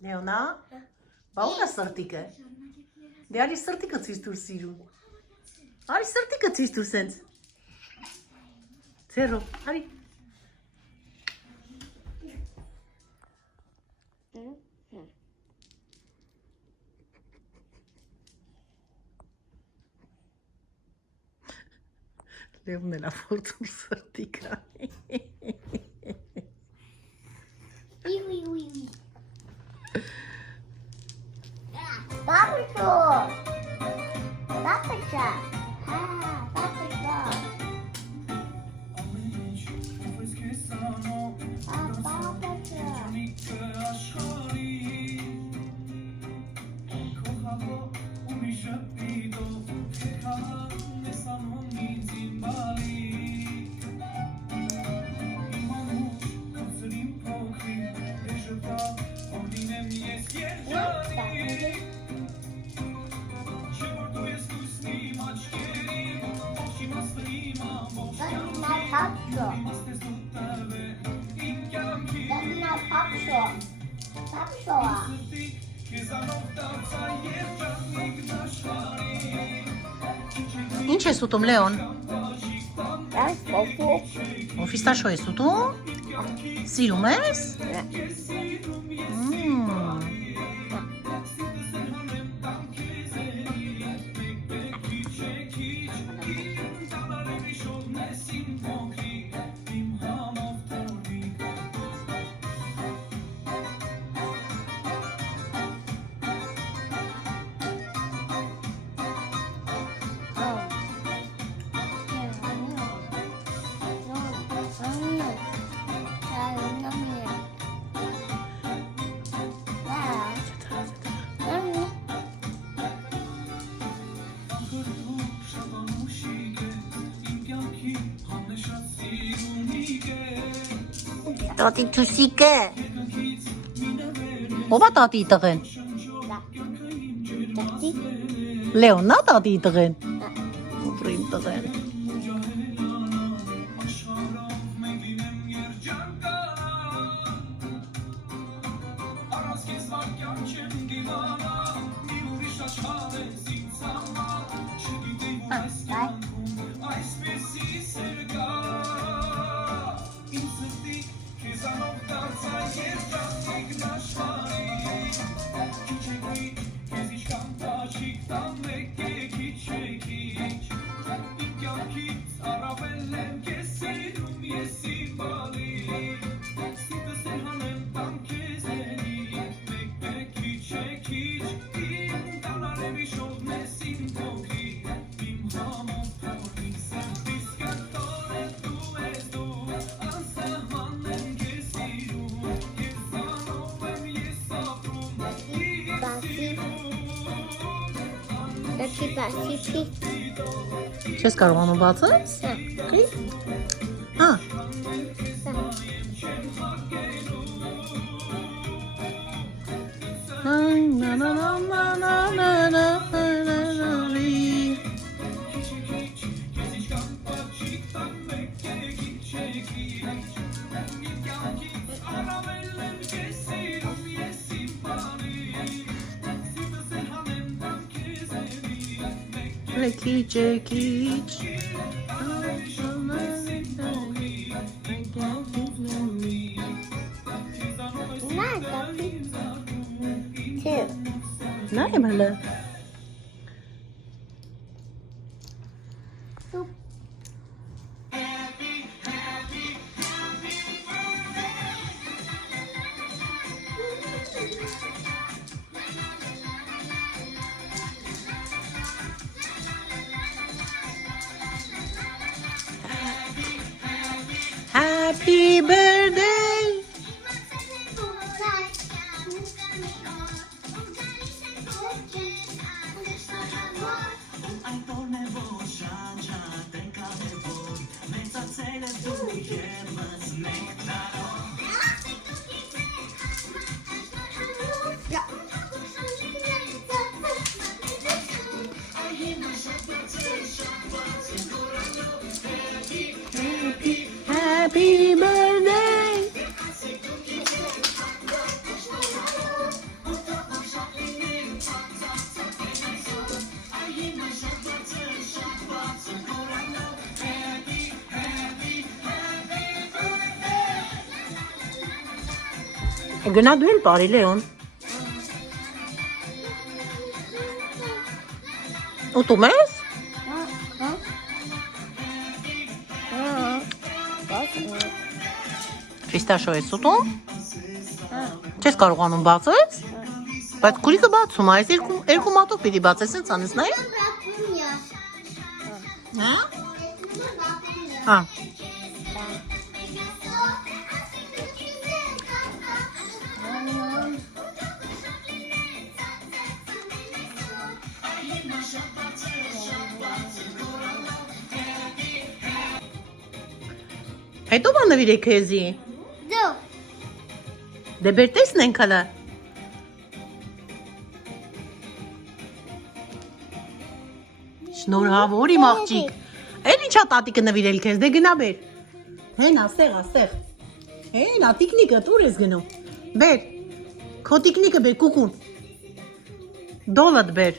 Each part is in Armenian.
Լեոնա, բա ո՞ր է սրտիկը։ Դե արի սրտիկը ցույց տուր սիրուն։ Արի սրտիկը ցույց տուր սենց։ Ձեռով, արի։ Լեոնն էլ ափորձում սրտիկը։ Папочка! Папочка! Папочка! Ինչ ես ուտում, Լեոն։ Папа. Ֆիստաշո ես ուտում։ Սիրում ես։ Տատի թուսիկը։ Ո՞վ է տատի տղեն։ Լեոնն է տատի տղեն։ Ուბრիմ տղեն։ Mama. Սասիքի։ Չես կարողանում բացել։ Քրի։ Հա։ Ay, na na na na na na na na na na. Çekiç. Two. Ne yapmalı? Happy birthday. Happy birthday. Gına dün bari Leon. Oturmaz? Ֆիստաշո ես ուտում։ Չես կարողանում բացես։ Բայց քուրիկը բացում է, այս երկու մատով պիտի բացես, ինձ անես նայ։ Հա։ Հա։ Հետո բանավիր եք եզի։ Դու։ Դե բեր տեսնենք հլը։ Շնորհավոր իմ աղջիկ։ Էլ ինչա տատիկը նվիրել քեզ, դե գնա բեր։ Հենա, սեղ։ Հենա, տիկնիկը տուր ես գնում։ Բեր։ Քո տիկնիկը բեր, կուկուն։ Դոլդ բեր։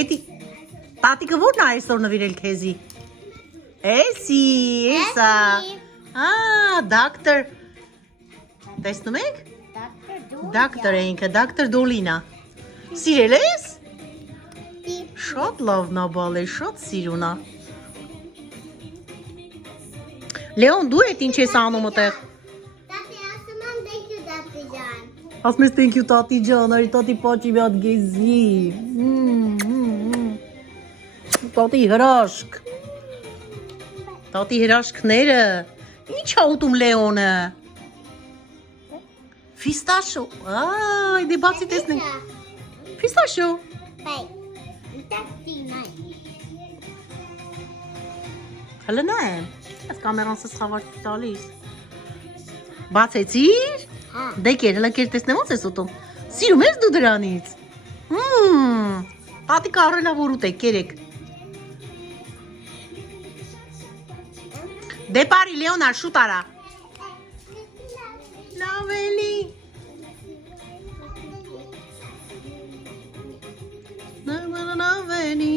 Էդի տատիկը ո՞րն է այսօր նվիրել քեզի։ Էսի, էսա։ Դոկտոր։ Տեսնում եք։ Դոկտոր է ինքը, դոկտոր Դոլինա։ Սիրել ես։ Շատ լավն է բալե, շատ սիրուն է։ Լեոն, դու էդ ինչ ես անում այդտեղ։ Տատի ասում եմ thank you տատի ջան։ Ասում ես thank you տատի ջան, արի տատի պաճի մի հատ գեզի։ Տատի հրաշք։ Տատի հրաշքները։ Ինչ է ուտում Լեոնը։ Ֆիստաշո։ Այ, դե բացի տեսնենք։ Ֆիստաշո։ Հայ։ Տատի նայ։ Հələ նայեմ։ Այս կամերանսս խավար տալիս։ Բացեցիր։ Հա։ Դե հələ կեր տեսնեմ ոնց ես ուտում։ Սիրում ես դու դրանից։ Տատիկը առել է որ ուտեք, կերեք։ Դե բարի Լեոնար, շուտ արա։ Լավելի։ Լավելի։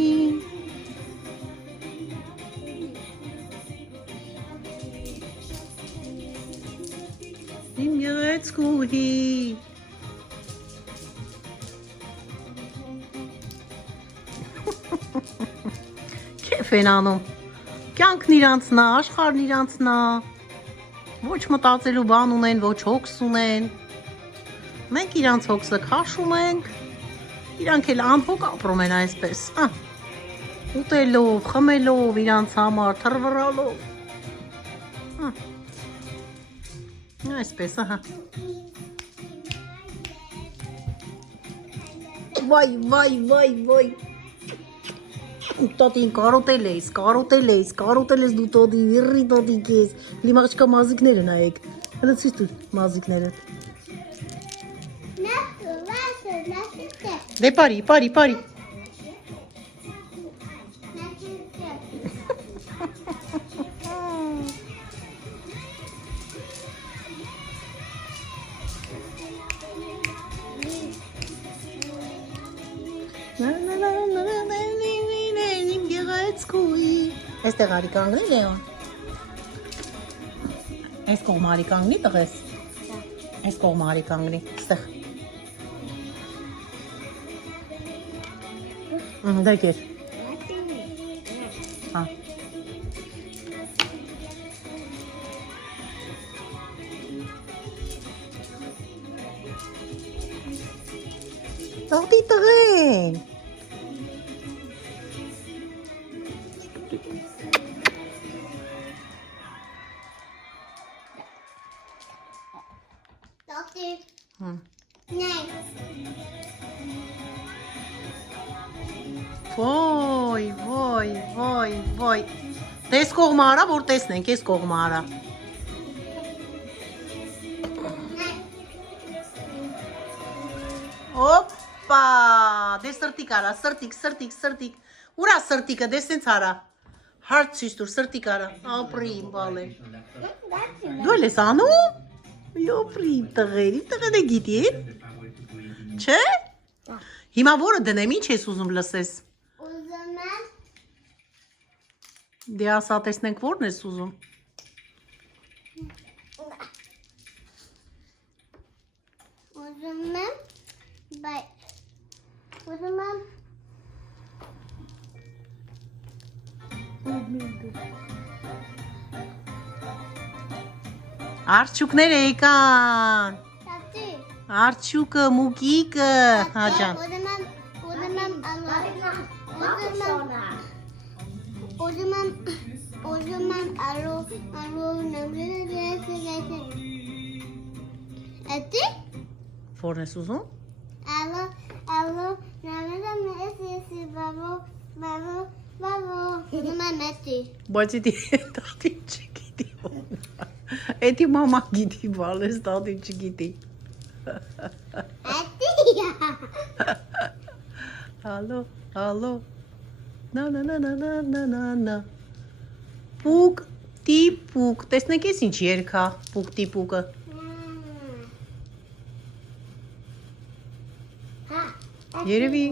Իմ գեղեցկուհի։ Քեֆ են անում։ Կյանքն իրանցն է, աշխարհն իրանցն է։ Ոչ մտածելու բան ունեն, ոչ հոգս ունեն։ Մենք իրանց հոգսը քաշում ենք։ Իրանք էլ անհոգ ապրում են այսպես, ուտելով, խմելով, իրանց համար թռվռալով։ Այսպես, ահա։ Վայ։ Տոտին կարոտել ես դու տոտի, վիրի տոտի կես։ Լիմ աղջկա մազիկները նայեք։ Հələ ցույց տուր մազիկները։ Դե բարի։ Այստեղ արի կանգնի Լեոն։ Այս կողմ արի կանգնի տղես։ Այս կողմ արի կանգնի, ստեղ։ Դա կեր։ Հա։ Տոտի տղեն։ Ոյ։ Տես կողմը արա, որ տեսնենք, ես կողմը արա։ Օպա, դե սրտիկ արա, սրտիկ։ Ուրա սրտիկը, դե սենց արա։ Հարդ ցույց տուր, սրտիկ արա։ Ապրիմ բալե։ Դու էլ ես անում։ Ոպրիմ տղեն է գիտի է։ Չէ։ Հիմա որը դնեմ, ինչ ես ուզում լսես։ Ուզում եմ Դե ասա տեսնենք որն ես ուզում։ Արջուկներ եկան։ Արջուկը, մուկիկը, հաջան։ Ուզում եմ ալու Էդի։ Որն ես ուզում։ Ալու նամեզի բավո Ուզում եմ էդի։ Բայց էդի տատի չգիտի ոնա։ Էդի մամա գիտի բալես տատի չգիտի։ Էդի։ Հալո։ Նա։ Պուկ տիպուկ, տեսնեք ես ինչ երգա, պուկ տիպուկը։ Երևի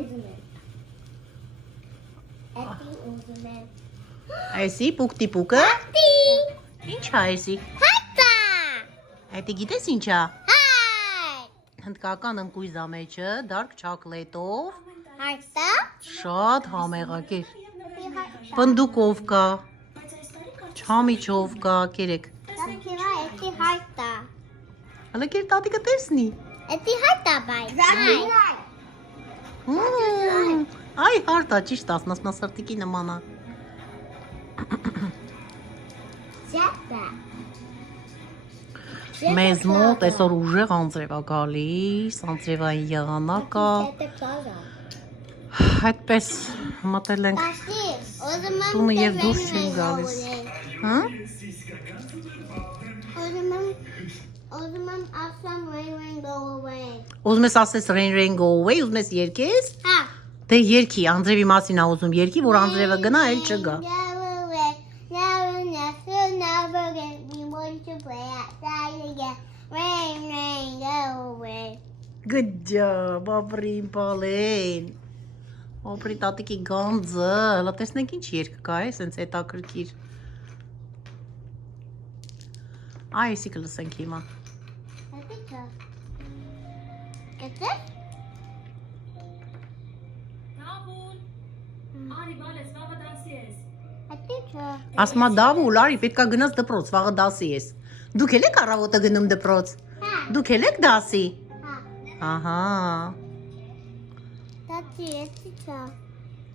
Այսի պուկ տիպուկը։ Ինչ է այսի։ Այդի գիտես ինչ է։ Հնդկական ընկույզ է մեջը, դարկ չոկոլետով։ Շատ համեղակ է։ Պնդուկով կա։ Չամիչով կա, կերեք։ Հələ կեր տատիկը տեսնի։ Էդի հայտա բայ։ Այ հարդա ճիշտ ասնասնա սրտիկի նմանա։ Մեզ մոտ այսօր ուժեղ անձրև է գալիս, անձրևային եղանակ է։ Այդպես մտել ենք տունը և դուրս չեն գալիս։ Ուզում եմ ասեմ rain go away։ Ուզում ես ասես rain go away, ուզում ես երկես։ Հա։ Դե երկի, անձրևի մասին է ուզում երկի, որ անձրևը գնա, էլ չգա։ Good job, ապրիմ պալեն։ Ապրի տատիկի գանձը, հլա տեսնենք ինչ երկ կա է, սենց հետաքրքիր։ Այ եսի կլսենք հիմա։ Ասմա դավուլ, արի, պետքա գնաս դպրոց, վաղը դասի ես։ Դուք էլ եք առավոտը գնում դպրոց։ Դուք էլ եք դասի։ Ահա։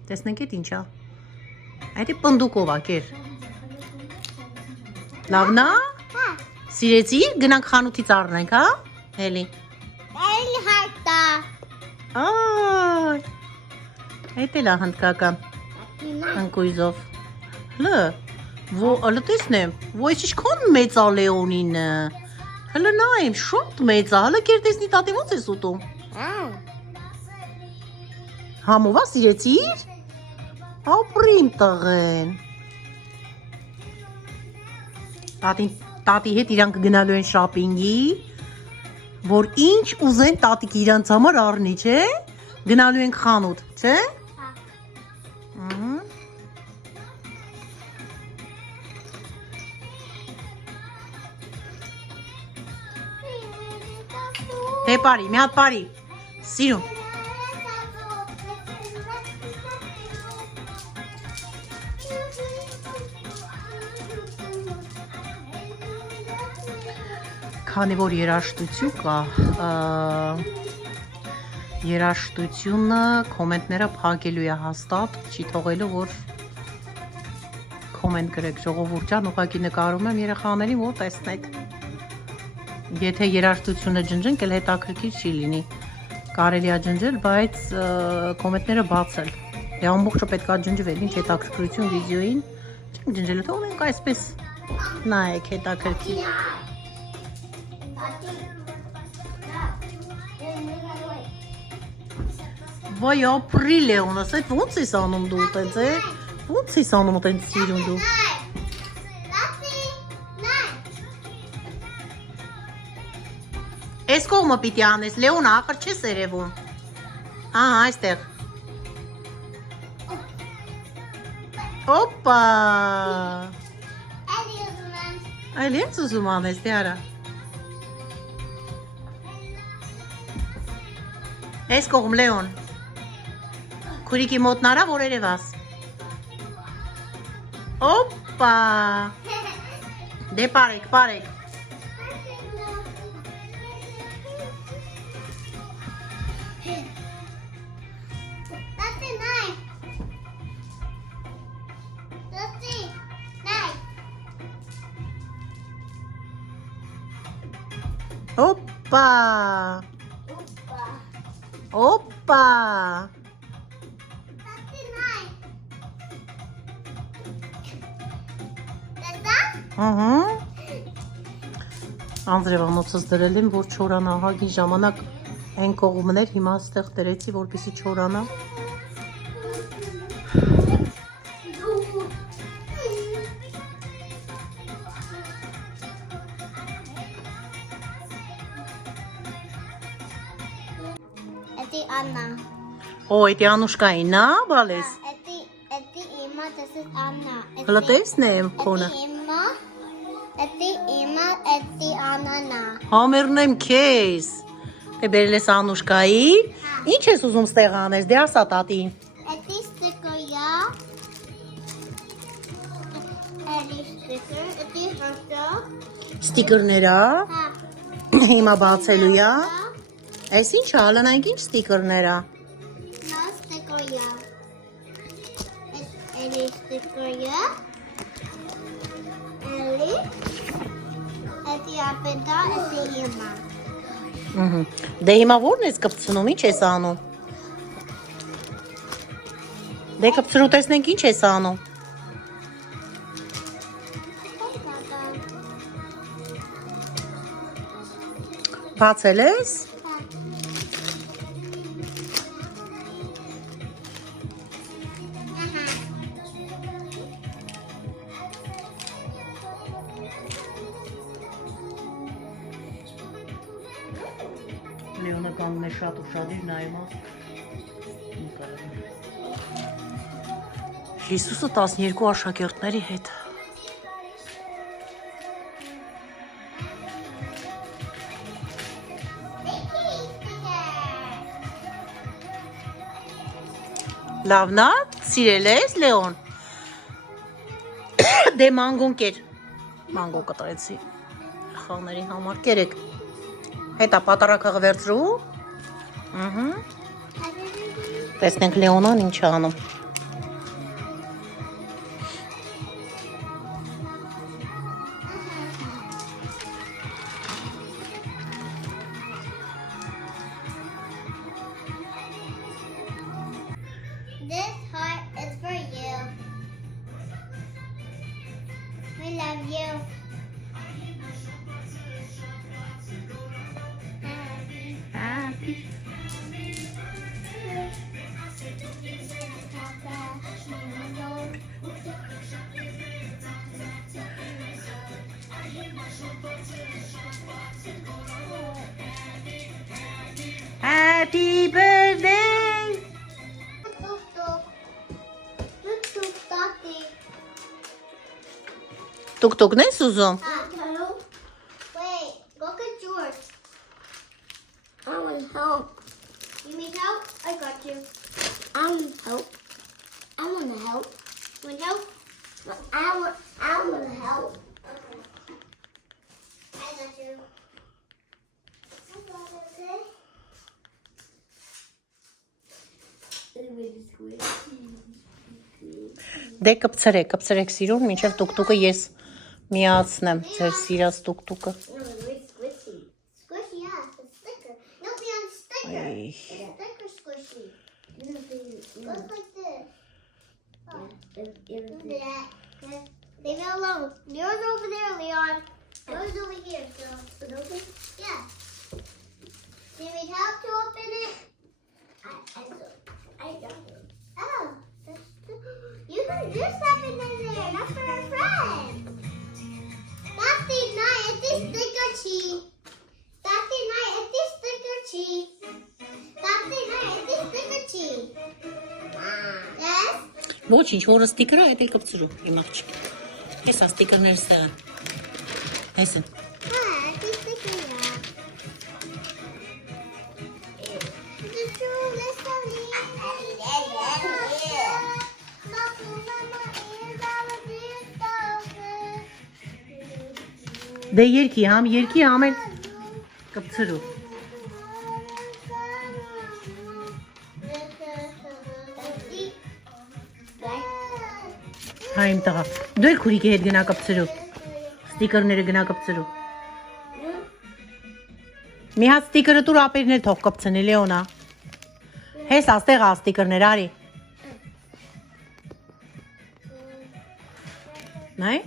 Տեսնենք էդ ինչա։ Այդ է պնդուկով ա, կեր։ Լավնա։ Սիրեցի, գնանք խանութից առնենք, հա։ Հելի։ Այ։ Այդ էլ է հնդկական ընկույզով։ Հլը, հլը տեսնեմ, ոյս ինչքան մեծ է Լեոնինը։ Հլը նայեմ, շատ մեծ է, հլը կեր տեսնի տատի ոնց ես ուտում։ Համովա սիրեցիր։ Ապրիմ տղեն։ Տատի հետ իրանք գնալու են շապինգի, որ ինչ ուզեն տատիկ իրանց համար առնի, չէ։ Գնալու ենք խանութ, չէ։ Դե բարի, մի հատ բարի, սիրում։ Քանի որ երաժշտություն կա, երաժշտությունը կոմենտները փակելու է հաստատ, չի թողելու, որ կոմենտ գրեք, ժողովուրդ ջան, ուղղակի նկարում եմ երեխաներին, որ տեսնեք։ Եթե երաժշտությունը ջնջենք, էլ հետաքրքիր չի լինի։ Կարելի է ջնջել, բայց կոմենտները բացել։ Դե ամբողջը պետք է ջնջվել, ինչ հետաքրքրություն վիդեոին, չենք ջնջելու, թողնենք այսպես նայեք հետաքրքիր։ Վայ ապրի Լեոնս, այդ ոնց ես անում դու ուտենց է, ոնց ես անում ուտենց սիրում դու։ Այս կողմը պիտի անես, Լեոնը ախր չես երևում։ Ահա, այստեղ։ Օպա։ Այլ ես ուզում անես, դե արա։ Այս կողմ Լեոն։ Քուրիկի մոտ նարա, որ երևաս։ Օպա։ Դե պարեք, պարեք։ Օպա։ Օպա։ Ահա։ Անձրևանոցս դրել եմ, որ չորանա, հագին ժամանակ այն կողմներ, հիմա այստեղ դրեցի, որպեսզի չորանա։ Էդի Աննա։ Օ, էդի Անուշկային, նա, բալես։ Էդի իմա, this is Աննա։ Հլը տեսնեմ քոնը։ Էդի իմա, էդի Աննա։ Համերնեմ քեզ։ Դե բերել ես Անուշկայի։ Ինչ ես ուզում ստեղ անես, դե ասա տատին։ Էդի ստիկոյա։ Էդի ստիկր, էդի հաստա։ Ստիկերներա։ Հա։ Հիմա բացելու է։ Այս ինչ է, հալանայինք ինչ ստիկերներա։ Նա ստիկոյա։ Էդի ստիկոյա։ Էլի։ Էդի ապետա, էդի իմա։ Դե հիմա որն ես կպցնում, ինչ ես անում։ Դե կպցրու տեսնենք ինչ ես անում։ Բացել ես։ Լեոնը կանգն է շատ ուշադիր նայում է։ Հիսուսը 12 աշակերտների հետ։ Լավն է, սիրել ես Լեոն։ Դե մանգոն կեր։ Մանգո կտրեցի խաղների համար, կերեք։ Հետա պատարակը վերցրու։ Տեսնենք Լեոնան ինչ է անում։ love you. Happy. Happy birthday. Tuk tuk. Tuk tuk tati. Tuk-tuk ne Suzum? Wait, look at George. I want help. You need help? I got you. I want help. I want to help. You want help? I want to help. I got you. I got it, okay? Դե կպցրեք սիրուն, մինչև տուկ-տուկը ես միացնեմ ձեր սիրած տուկ-տուկը։ No, it's squishy. Squishy, yeah, it's thicker. No, beyond sticker. Ay. Thicker squishy. Looks like this. Oh. Do that. Okay. Leave it alone. Yours over there, Leon. Yours over here, so. Yeah. Do you need help to open it? I got it. Oh. You can do something in there. That's for a friend. That's the night. It's the sticker cheese. That's the night. It's the sticker cheese. That's the night. It's the sticker cheese. Yes? Ոչինչ, որը ստիկր է, այդ էլ կպցրու, իմ աղջիկ։ Հեսա ստիկրները ստեղան։ Հեսն։ It's the sticker, yeah. It's a true listen. Դե երկի համ էլ կպցրու։ Հայ իմ տղա, դու էլ քուրիկի հետ գնա կպցրու։ Ստիկրները գնա կպցրու։ Մի հատ ստիկրը տուր ապերներ թող կպցնի Լեոնա։ Հես աստեղ ստիկրներ արի։ Նայ։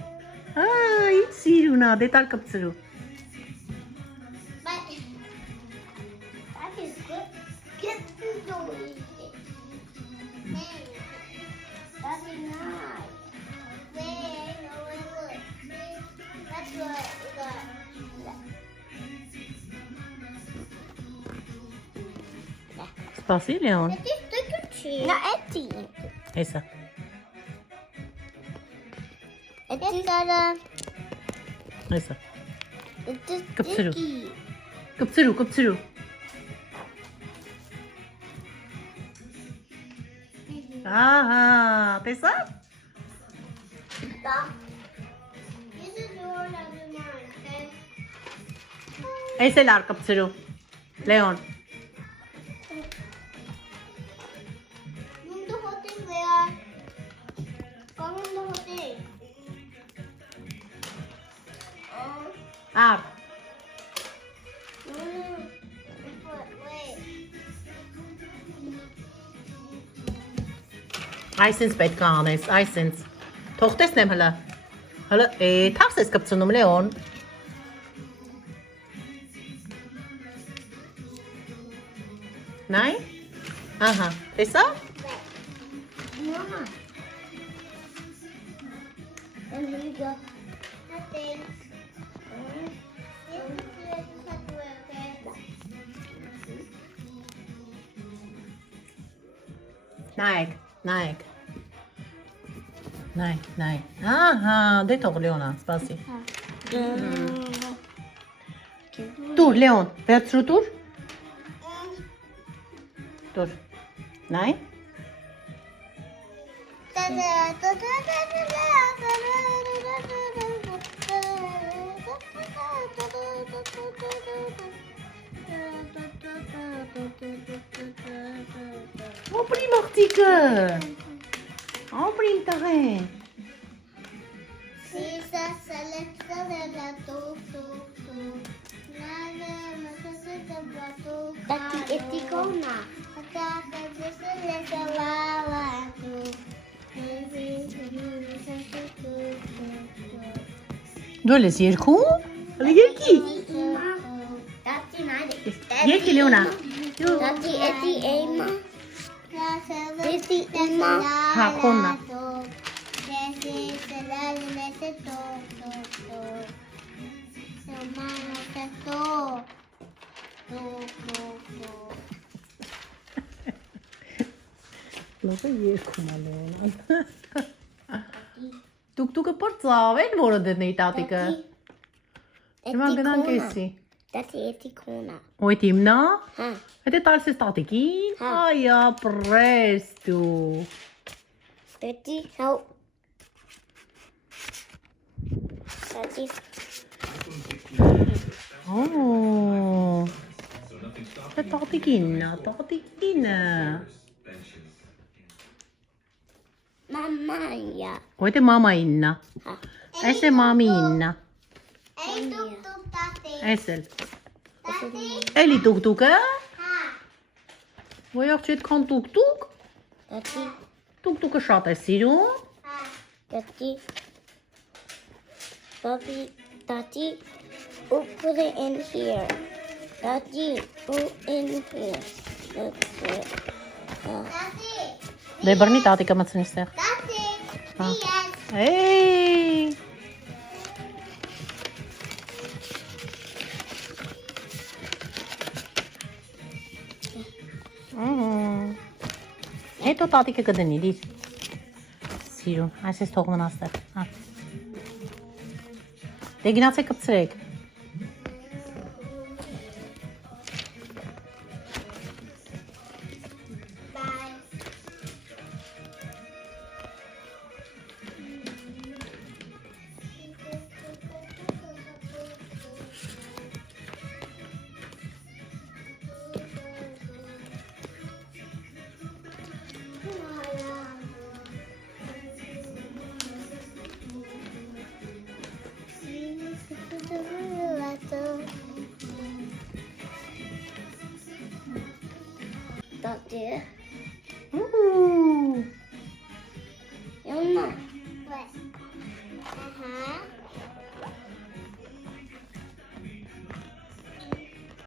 Այ սիրունա, դե տալ կպցրու։ But that is good. Get the noise. That's nice. Wait, look. That's what we got. Սպասի Լեոն։ It's the sticker cheese. No, it's Հեսա։ It's got a. Հեսա։ It's just Կպցրու։ sticky. Կպցրու։ Ահա, տեսա։ Stop. This is yours and mine, okay? Այս էլ ար կպցրու։ Լեոն։ Move the whole thing, Leon. Go move the whole thing. Ար։ Wait. Այսինց պետք է անես, այսինց։ Թող տեսնեմ հլը։ Հլը, թաքս ես կպցնում Լեոն։ Նայ։ Ահա, տեսա։ Mama. And here you go. Nothing. Նայեք։ Նայ։ Ահա, դե թող Լեոնա, սպասի։ Տուր Լեոն, վերցրու տուր։ Տուր։ Նայ։ Ապրի մաղթիկը։ Ապրի իմ տղեն։ Taki etikona. Դու ես երկու։ Եկի։ Tati night. Եկի Լեոնա։ Tati eti ema. Tati ema. Հա, քոննա։ Լավ է երկում Լեոնան։ Տուկտուկը պրծավ են, որը դնեի տատիկը։ Հիմա գնանք էսի։ Tati eti kona. Ոյ դիմնա։ Ha. Հետո տալիս ես տատիկին։ Հա։ Այա, պրես դու։ Tati help. Tati. Օ։ Տատիկիննա, տատիկինը։ Mamma. Ոյ դե մամայիննա։ Ha. Այս է մամիննա։ Ei tuk tuk tati. Այս էլ։ Tati. Էլի տուկտուկը։ Ha. Ոյ աղջի այդքան տուկտուկ։ Tati. Տուկտուկը շատ է սիրում։ Ha. Tati. Bobby. Tati. Oh, put it in here. Tati. Put in here. That's it. Tati. Դե բռնի տատիկը մցնի ստեղ։ Tati. Ha. Yes. Էй։ Հետո տատիկը կդնի դիր։ Սիրուն, այսպես թող մնա ստեղ։ Հա։ Դե գնացեք կպցրեք։ Bye. Doctor.